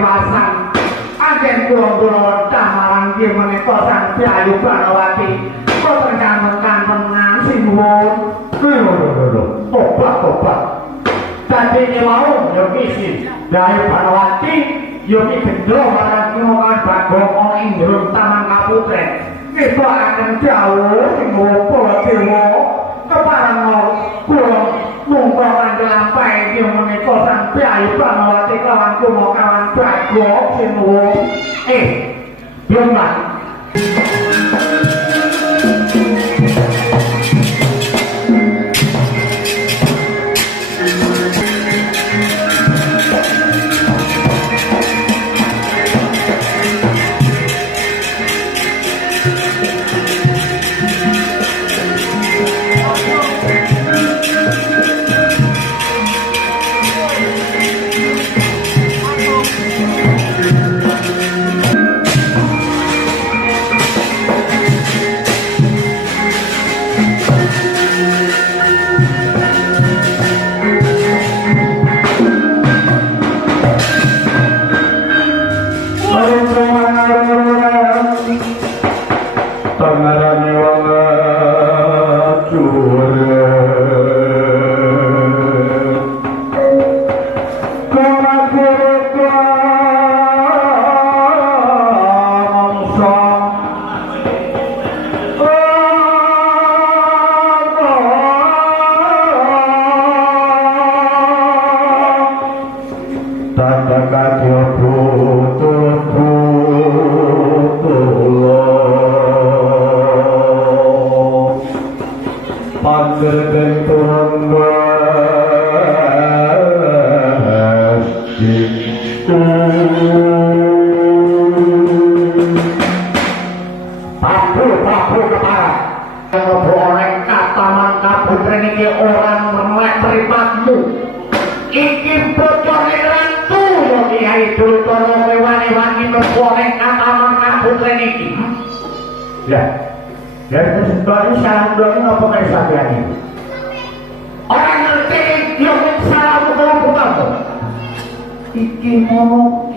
kewasan agen kula damarang ki menika sang Prayu Banawati boten kangen sinuwun lho tobat dadi mau yo iki Prayu Banawati yo iki gendro marang kumongan Bagong ing jero Taman Kaputren kita akan jauh sing ngopo dewa keparang kula monggo kangelampai iki menika sang Prayu Banawati kawan kumo kawan Bagong sinuwun yo Mbak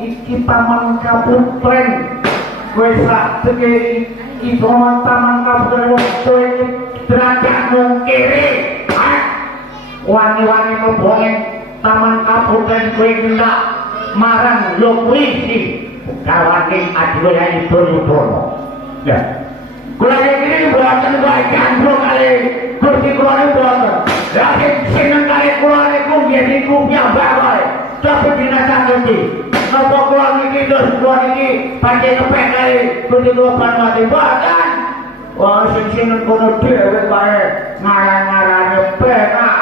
iki Taman Kaputren wis sak iki Taman Kaputren kowe iki dragakmu kiri wani-wani mlebone Taman Kaputren kowe ndak marang yo kuwi iki kawane Adwayani Duryudana ya kula iki mboten wae gandrung kali Gusti kula mboten lha sing kali kula niku nggih niku piyambak wae tapi binatang ngerti napa kula niki terus kula niki pancen kepek kali Gusti kula Banawati bahkan wah sing kono dhewe kae ngarang-ngarane penak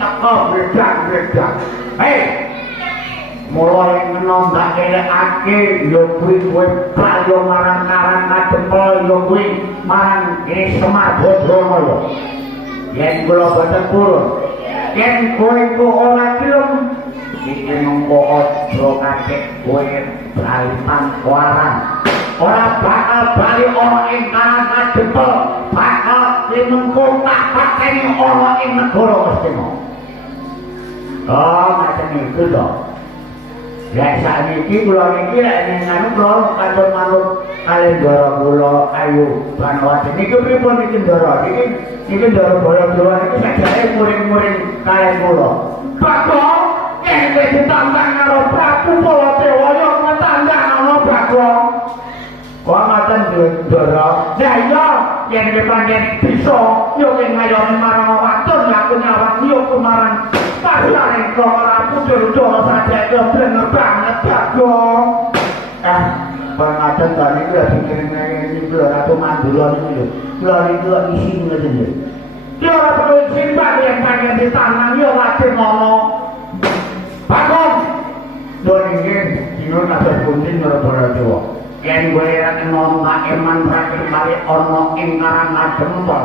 teko bedak-bedak mulai ngenombak elekake yo kuwi kowe prayo marang Karang Kadempel yo kuwi marang Ki Semar Badrana yo yen kula boten purun yen kowe ku ora gelem iki mengko aja kakek kowe bralitan kuaran ora bakal bali ana ing Karang Kadempel bakal mengko tak pateni ana ing negara Astina macam itu to ya sakniki kula niki lek ning kula kadon manut kalendara kula Ayu Banawati niki pripun niki ndara niki ndara Baladewa niki sajake muring-muring kalian kula Bagong yen wis ditandang karo Prabu Baladewa yo ngetandang ana Bagong kok maten ndara ya iya yen pancen bisa yo ngayomi marang wadon aku nyawang yo marang pasane kok ora pucul-pucul saja yo bener banget Bagong pengaten tadi ku dikirim-kirim iki Ratu Mandura niku lho kula niku isi ngoten lho yo ora perlu simpan yen pengen ditanang yo wajib ngono Bagong lho niki dino kados pundi karo Baladewa yen kowe ora kena eman terakhir kali ana ing Karang Kadempel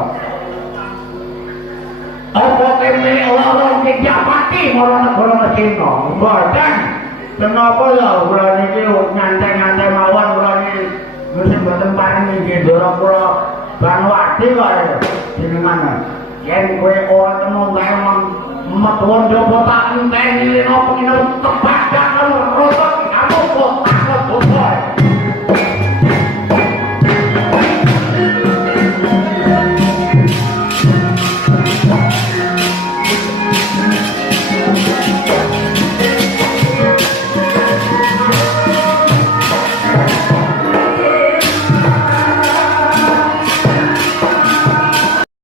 apa kene lorong Kijapati marang negara Cina mboten kenapa ya kula niki nyantai-nyantai mawon kula niki mesti mboten paring nggih ndara kula Banawati kok jenengan yen kowe ora kena gawe metuwon jowo tak enteni napa kene tebakan rotok kamu kok takut bos